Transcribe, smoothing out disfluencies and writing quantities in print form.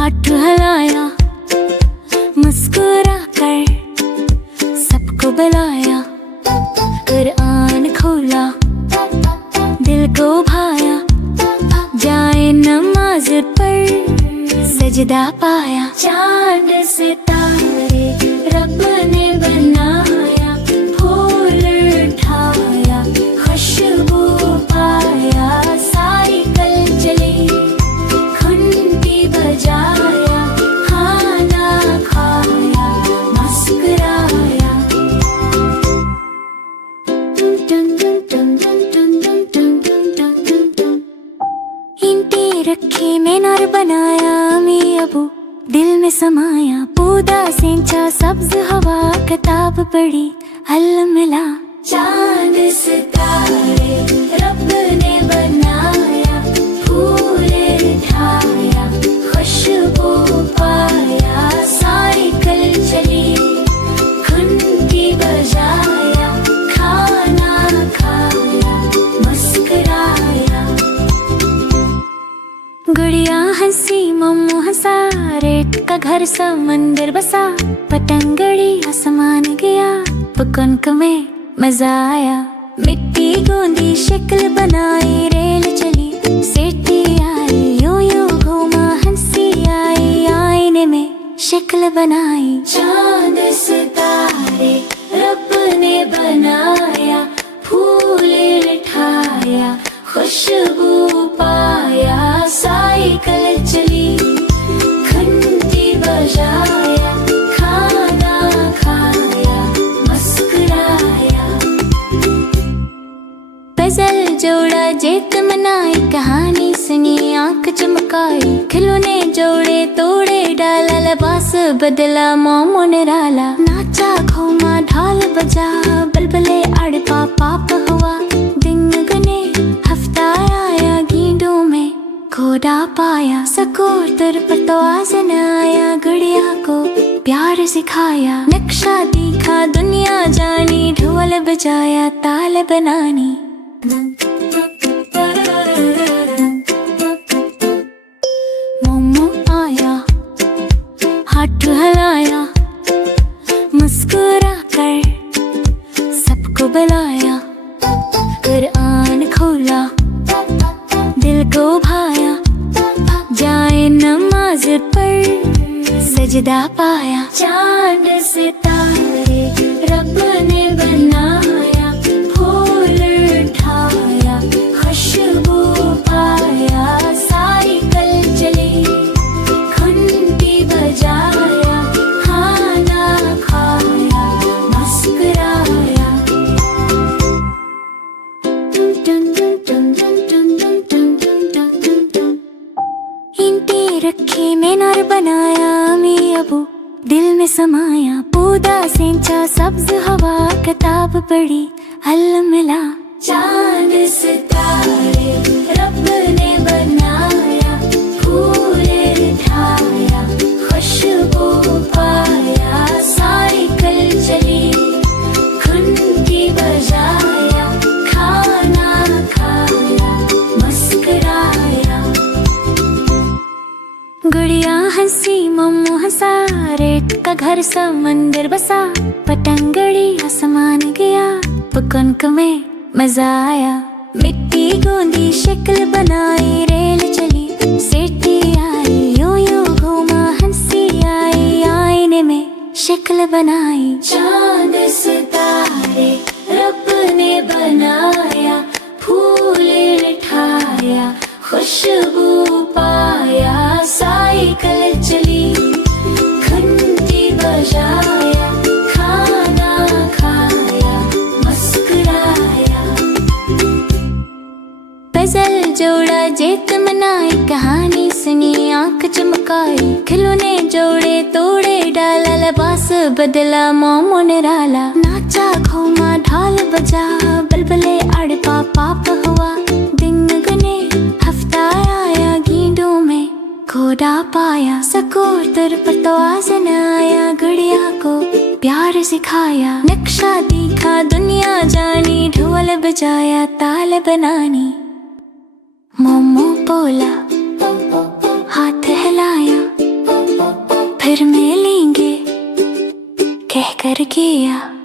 हाथ हिलाया, मुस्कुरा कर सबको बुलाया, कुरान खोला, दिल को भाया, जाए नमाज पर सजदा पाया। चांद सितारे रब ने बनाया, फूल उठाया, खुशबू पाया, साइकिल चली, घंटी बजाया, खाना खाया, मुस्कुराया। ईंटें रखी मीनार बनाया, अम्मी अबू दिल में समाया, पौधा सिंचा, सब्ज हवा, किताब पढ़ी, हल मिला। चांद सितारे रब ने बनाया, फूल उठाया, खुशबू पाया, साइकिल चली, घंटी बजाया, खाना खाया, मुस्कुराया। गुड़िया हंसी, मम्मू हंसा, रेत का घर समंदर बसा, पतंगड़ी आसमान गया, पकंक में मजा आया। मिट्टी गूंदी, शक्ल बनाई, रेल चली, सीटी आई, यूं यूं घूमा, हंसी आई, आईने में शक्ल बनाई। चांद सितारे रब ने बनाया, फूल उठाया, खुशबू पाया, साइकिल चली, घंटी बजाया, खाना खाया, मुस्कुराया। गजल जोड़ा, जेत मनाई, कहानी सुनी, आंख चमकाई, खिलौने जोड़े तोड़े, डाला लिबास बदला, मोमो निराला, नाचा घूमा, ढोल बजा, बलबले अड़पा, पाप हुआ, दिन गने, हफ्ता आया, गींदों में घोड़ा पाया, सकूतर पर तो आसन आया, गुड़िया को प्यार सिखाया, नक्शा दिखा, दुनिया जानी, ढोल बजाया, ताल बनानी। मोमो आया, हाथ हिलाया, मुस्कुरा कर सबको बुलाया, कुरान खोला, दिल को भाया, जाए नमाज पर सजदा पाया। चांद सितारे रब ने बनाया, फूल उठाया, खुशबू पाया, साइकिल चली, घंटी बजाया, खाना खाया, मुस्कुराया। ईंटें रखी, मीनार बनाया, अम्मी अबू दिल में समाया, पौधा सिंचा, सब्ज हवा, किताब पढ़ी, हल मिला। चांद सितारे रब ने बनाया, फूल उठाया, खुशबू पाया, साइकिल चली, घंटी बजाया, खाना खाया, मुस्कुराया। गुड़िया हंसी, मम्मू हंसा, रेत का घर समंदर बसा, पतंगड़ी आसमान गया, पकंक में मजा आया। मिट्टी गूंदी, शक्ल बनाई, रेल चली, सीटी आई, यूं यूं घूमा, हंसी आई, आईने में शक्ल बनाई। चांद सितारे रब ने बनाया, फूल उठाया, खुशबू पाया, साइकिल चली, घंटी बजाया, खाना खाया, मुस्कुराया। गजल जोड़ा, जेत मनाई, कहानी सुनी, आंख चमकाई, खिलौने जोड़े तोड़े, डाला लिबास बदला, मोमो निराला, नाचा घूमा, ढोल बजा, बलबले अड़पा, पाप हुआ, दिन गने, हफ्ता आया, गींदों में घोड़ा पाया, सकूतर पर तो आसन आया, गुड़िया को प्यार सिखाया, नक्शा दिखा, दुनिया जानी, ढोल बजाया, ताल बनानी। मोमो बोला, हाथ हिलाया, किया।